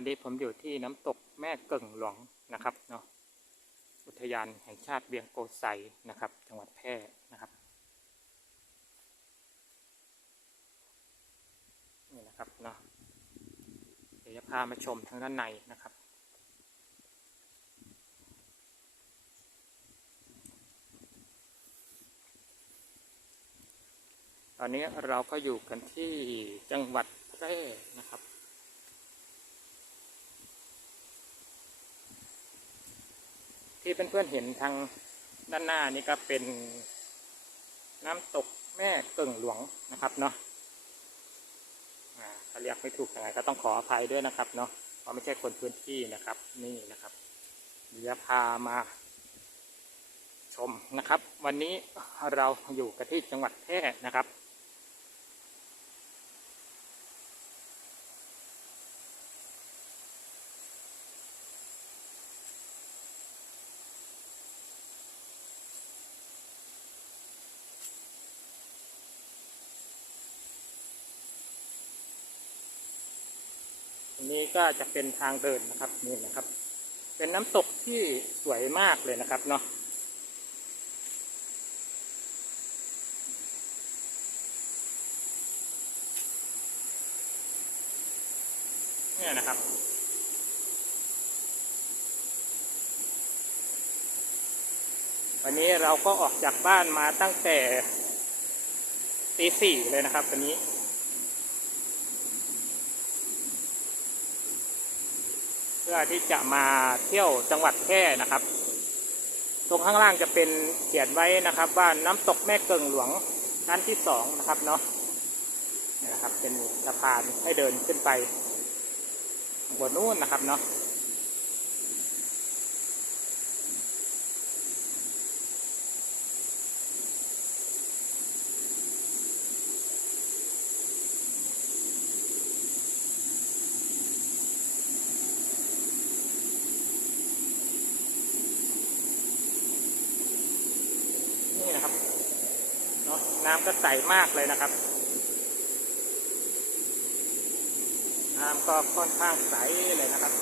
ตอนนี้ผมอยู่ที่น้ำตกแม่เกิ่งหลวงนะครับเนาะอุทยานแห่งชาติเวียงโกไซนะครับ จังหวัดแพร่นะครับนี่นะครับเนาะเดี๋ยวจะพามาชมทางด้านในนะครับตอนนี้เราก็อยู่กันที่จังหวัดแพร่นะครับ ที่เพื่อนๆเห็นทางด้านหน้านี่ก็เป็นน้ำตกแม่เกิ่งหลวงนะครับเนาะอ่าถ้าเรียกไม่ถูกยังไงก็ต้องขออภัยด้วยนะครับเนาะเพราะไม่ใช่คนพื้นที่นะครับ นี่นะครับเดี๋ยวพามาชมนะครับ วันนี้เราอยู่กันที่จังหวัดแพร่นะครับ ก็จะเป็นทางเดินนะครับนี่นะครับ เป็นน้ำตกที่สวยมากเลยนะครับเนาะเนี่ยนะครับ วันนี้เราก็ออกจากบ้านมาตั้งแต่ตีสี่เลยนะครับวันนี้ พื่อที่จะมาเที่ยวจังหวัดแพร่นะครับ ตรงข้างล่างจะเป็นเขียนไว้นะครับ ว่าน้ำตกแม่เกิงหลวงชั้นที่สองนะครับเนาะนะครับ เป็นสะพานให้เดินขึ้นไปบนนู้นนะครับเนาะนี่นะครับเน้ำก็ใสมากเลยนะครับ น้ำก็ค่อนข้างใสเลยนะครับ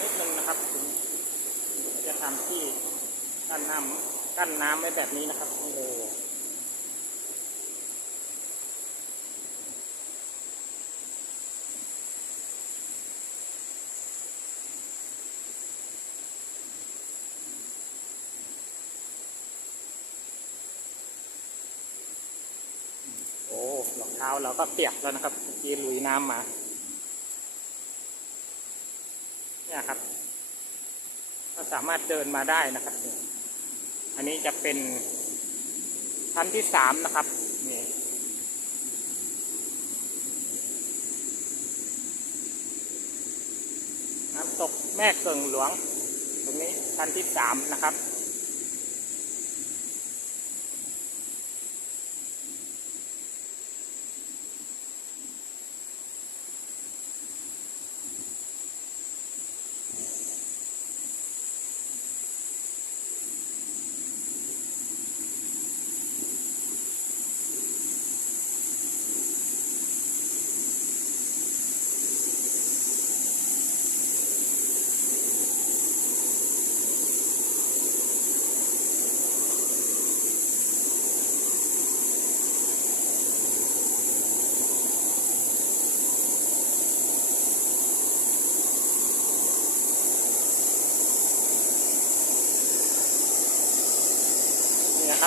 นิดนึงนะครับถึงจะทำที่กั้นน้ำกั้นน้ำไว้แบบนี้นะครับนี่เลยโอ้รองเท้าเราก็เปียกแล้วนะครับเมื่อกี้ลุยน้ำมา เนี่ยครับ ก็สามารถเดินมาได้นะครับ อันนี้จะเป็นชั้นที่สามนะครับนี่น้ำตกแม่เกิงหลวง ตรงนี้ชั้นที่สามนะครับ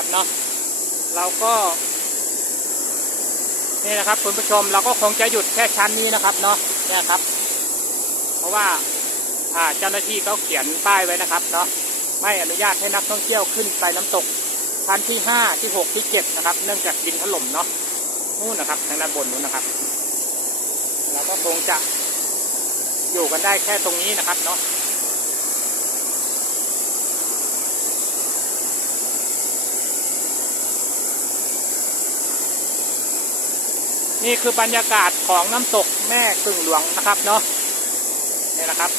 นะครับเนาะเราก็นี่นะครับคุณผู้ชมเราก็คงจะหยุดแค่ชั้นนี้นะครับเนาะเนี่ยครับ เพราะว่าอ่าเจ้าหน้าที่เขาเขียนป้ายไว้นะครับเนาะไม่อนุญาตให้นักท่องเที่ยวขึ้นไปน้ำตกชั้นที่ห้าที่หกที่เจ็ดนะครับ เนื่องจากดินถล่มเนาะนู่นนะครับทางด้านบนนู้นนะครับ เราก็คงจะอยู่กันได้แค่ตรงนี้นะครับเนาะ นี่คือบรรยากาศของน้ำตกแม่กึ่งหลวงนะครับเนาะนี่นะครับ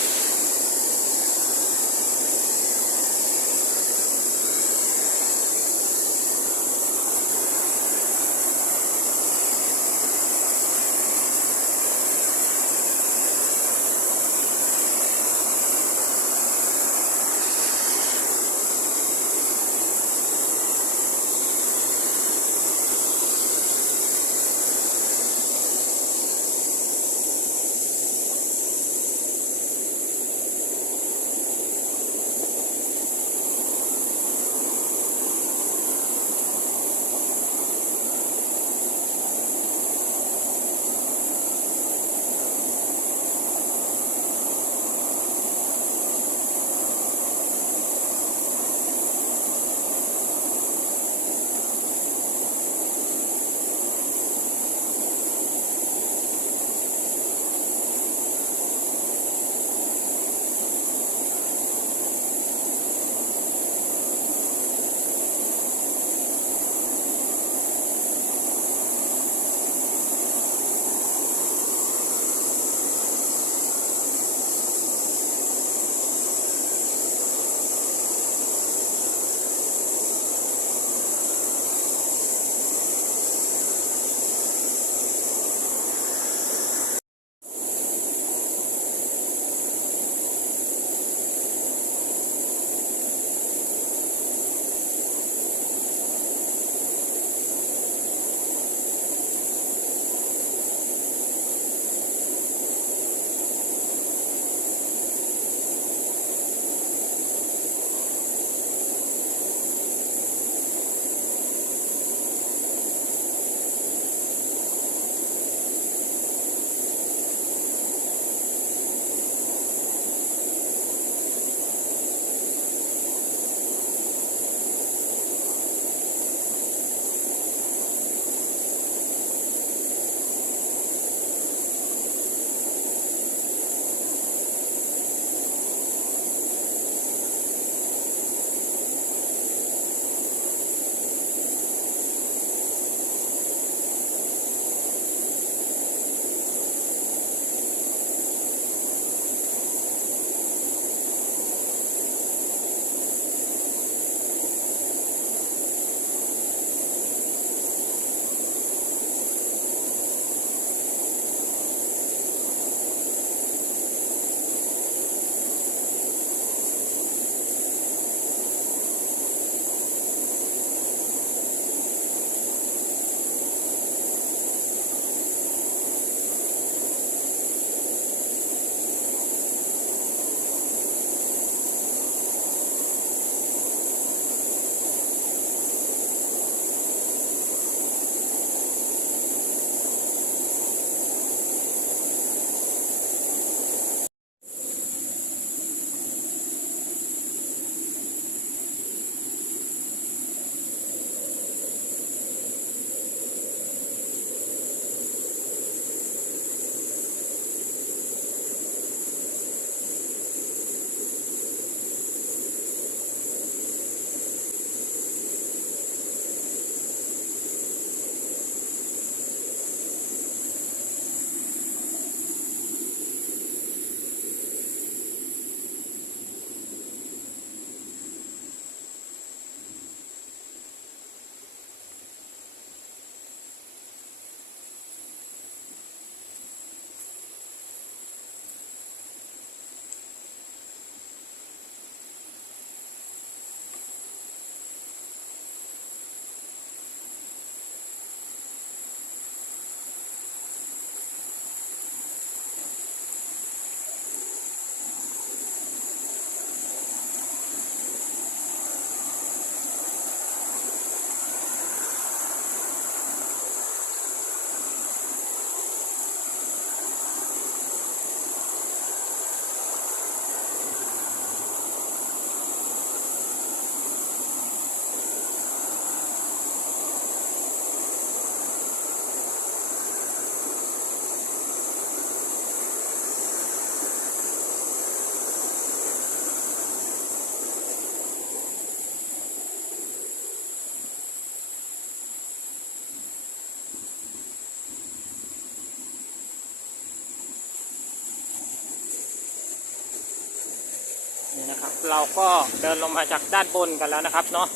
เราก็เดินลงมาจากด้านบนกันแล้วนะครับเนาะ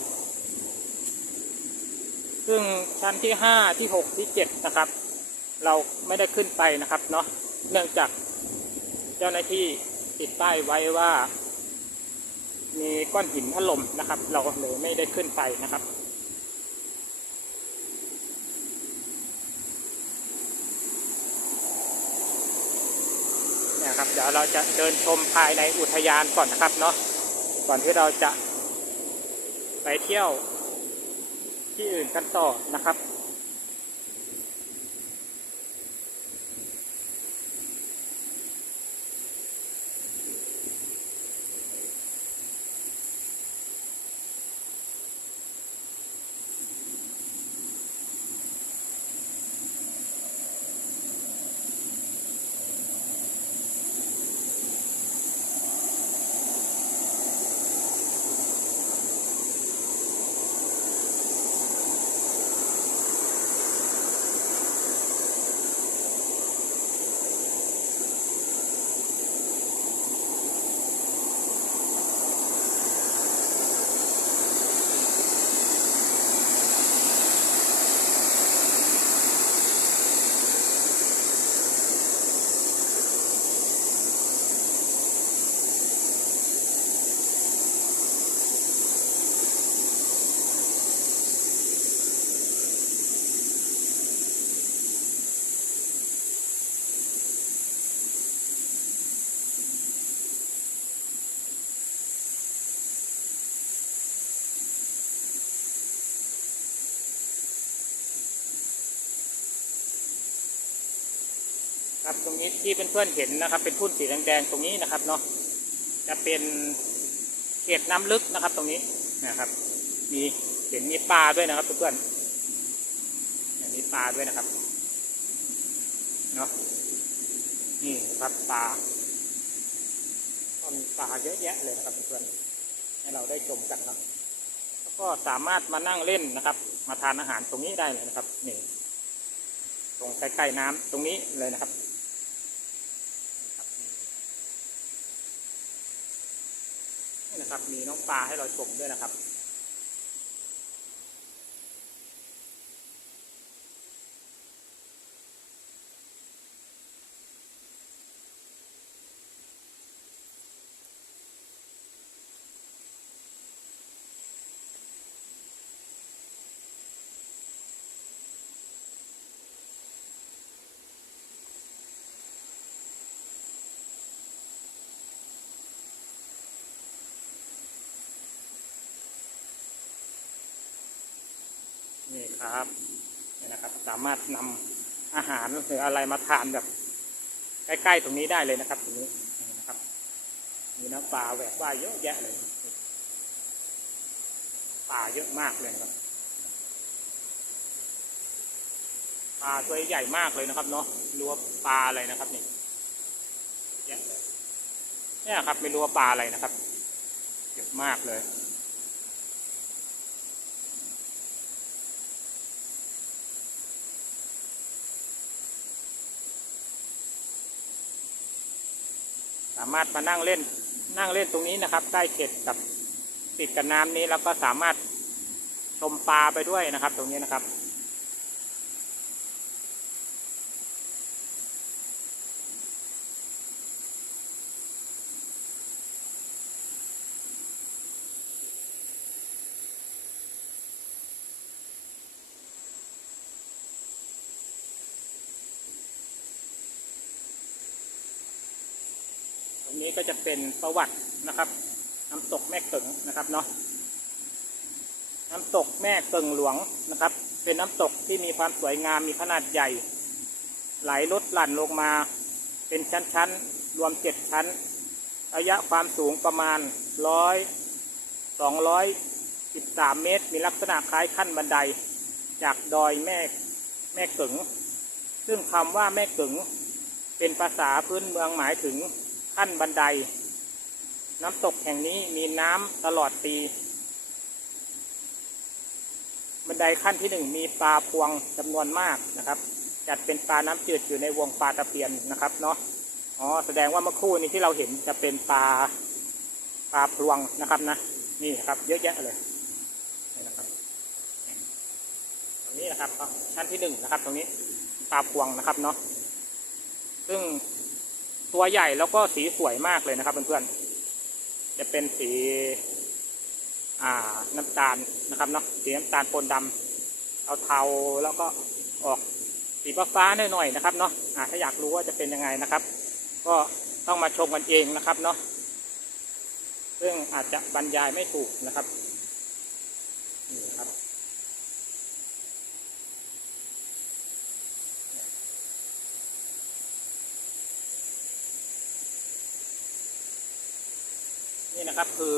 ซึ่งชั้นที่ห้าที่หกที่เจ็ดนะครับ เราไม่ได้ขึ้นไปนะครับเนาะเนื่องจากเจ้าหน้าที่ติดป้ายไว้ว่า มีก้อนหินถล่มนะครับ เราเลยไม่ได้ขึ้นไปนะครับเนี่ยครับเดี๋ยวเราจะเดินชมภายในอุทยานก่อนนะครับเนาะ ก่อนที่เราจะไปเที่ยวที่อื่นกันต่อนะครับ ครับ ตรงนี้ที่เพื่อนๆเห็นนะครับ เป็นทุ่นสีแดงๆตรงนี้นะครับเนาะจะเป็นเขตน้ำลึกนะครับ ตรงนี้นะครับ มีเห็นมีปลาด้วยนะครับเพื่อนๆมีปลาด้วยนะครับเนาะนี่ครับปลาก็มีปลาเยอะแยะเลยนะครับเพื่อนๆให้เราได้ชมกันครับแล้วก็สามารถมานั่งเล่นนะครับ มาทานอาหารตรงนี้ได้เลยนะครับนี่ตรงใกล้ๆน้ำตรงนี้เลยนะครับ นะครับ มีน้องปลาให้เราชมด้วยนะครับ นี่ครับนี่นะครับ สามารถนำอาหารหรืออะไรมาทานแบบใกล้ๆตรงนี้ได้เลยนะครับตรงนี้นี่นะครับ มีน้ำปลาแหวกว่ายเยอะแยะเลยปลาเยอะมากเลยนะครับปลาตัวใหญ่มากเลยนะครับ เนาะรัวปลาอะไรนะครับนี่เยอะแยะเลยเนี่ยครับไม่รู้ว่าปลาอะไรนะครับเยอะมากเลยามารถมานั่งเล่นนั่งเล่นตรงนี้นะครับใกล้เขตกับติดกับน้ำนี้แล้วก็สามารถชมปลาไปด้วยนะครับ ตรงนี้นะครับ ตรงนี้ก็จะ เป็นประวัตินะครับ น้ำตกแม่เกิงนะครับเนาะน้ำตกแม่เกิงหลวงนะครับ เป็นน้ำตกที่มีความสวยงามมีขนาดใหญ่ ไหลลดหลั่นลงมา เป็นชั้นๆ รวมเจ็ดชั้นระยะความสูงประมาณร้อยสองร้อยสิบสามเมตร มีลักษณะคล้ายขั้นบันได จากดอยแม่แม่เกิงซึ่งคำว่าแม่เกิงเป็นภาษาพื้นเมืองหมายถึงขั้นบันได น้ำตกแห่งนี้มีน้ำตลอดปี บันไดขั้นที่หนึ่งมีปลาพวงจำนวนมากนะครับ จัดเป็นปลาน้ำจืดอยู่ในวงปลาตะเพียนนะครับเนาะอ๋อแสดงว่าเมื่อคู่นี้ที่เราเห็นจะเป็นปลาปลาพวงนะครับนะนี่ครับ เยอะแยะเลยนี่นะครับตรงนี้นะครับชั้นที่หนึ่งนะครับ ตรงนี้ปลาพวงนะครับเนาะซึ่งตัวใหญ่แล้วก็สีสวยมากเลยนะครับเพื่อนๆ จะเป็นสีน้ำตาลนะครับเนาะสีน้ำตาลปนดำเอาเทาแล้วก็ออกสีฟ้าๆหน่อยๆนะครับเนาะะถ้าอยากรู้ว่าจะเป็นยังไงนะครับ ก็ต้องมาชมกันเองนะครับเนาะซึ่งอาจจะบรรยายไม่ถูกนะครับนี่ครับ นี่นะครับคือ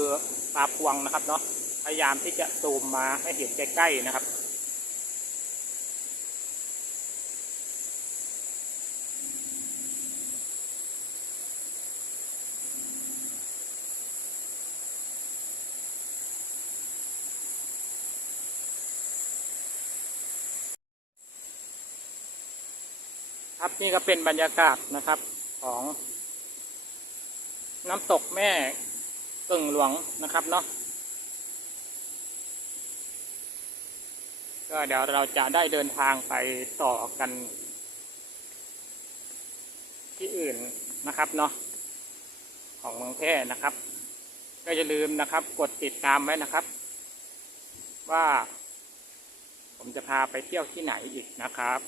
ปลาพวงนะครับเนาะพยายามที่จะซูมมาให้เห็นใกล้ๆนะครับ ครับนี่ก็เป็นบรรยากาศนะครับของน้ำตกแม่ กึ่งหลวงนะครับเนาะก็เดี๋ยวเราจะได้เดินทางไปต่อกัน ที่อื่นนะครับเนาะของเมืองแพร่นะครับ ก็อย่าลืมนะครับ กดติดตามไว้นะครับ ว่า ผมจะพาไปเที่ยวที่ไหนอีกนะครับ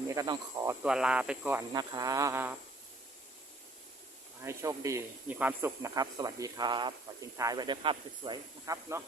วันนี้ก็ต้องขอตัวลาไปก่อนนะครับขอให้โชคดีมีความสุขนะครับ สวัสดีครับขอทิ้งท้ายไว้ด้วยภาพสวยๆนะครับเนาะ